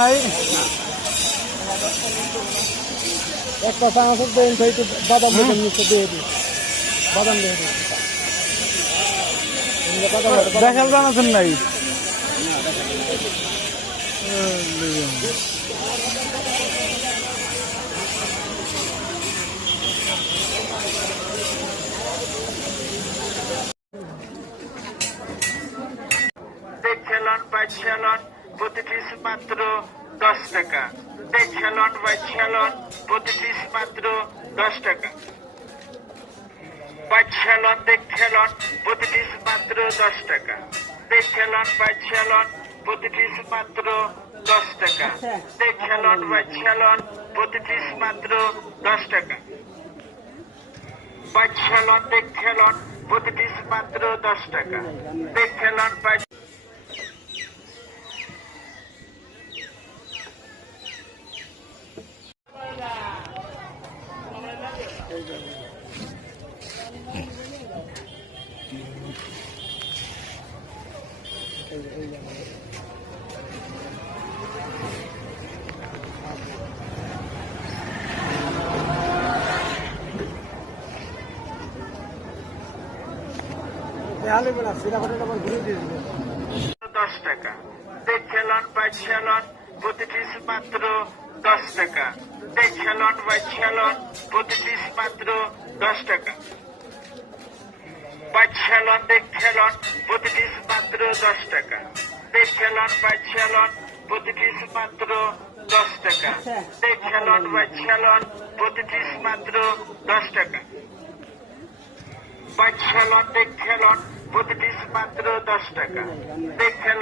নাই একটা চানাচুর দেন তো বাদাম নিচে দিয়ে দিই বাদাম দিয়ে দিই দেখাল চানাচুর নাই দেখছেন পাচ্ছেন প্রতিটি মাত্র 10 টাকা। দেখছেন পাচ্ছেন প্রতিটি মাত্র 10 টাকা। পাচ্ছেন দেখছেন প্রতিটি মাত্র 10 টাকা। দেখছেন পাচ্ছেন প্রতিটি মাত্র 10 টাকা। দেখছেন পাচ্ছেন প্রতিটি মাত্র 10 টাকা। পাচ্ছেন দেখছেন প্রতিটি মাত্র 10 টাকা। দেখছেন দশ টাকা। দেখছেন পাচ্ছেন প্রতিটি মাত্র 10 টাকা। দেখছেন পাচ্ছেন প্রতিটি মাত্র 10 টাকা। পাচ্ছেন দেখছেন প্রতিটি মাত্র 10 টাকা। দেখছেন পাচ্ছেন প্রতিটি মাত্র 10 টাকা। দেখছেন পাচ্ছেন প্রতিটি মাত্র 10 টাকা। পাচ্ছেন দেখছেন প্রতিটি মাত্র 10 টাকা। দেখছেন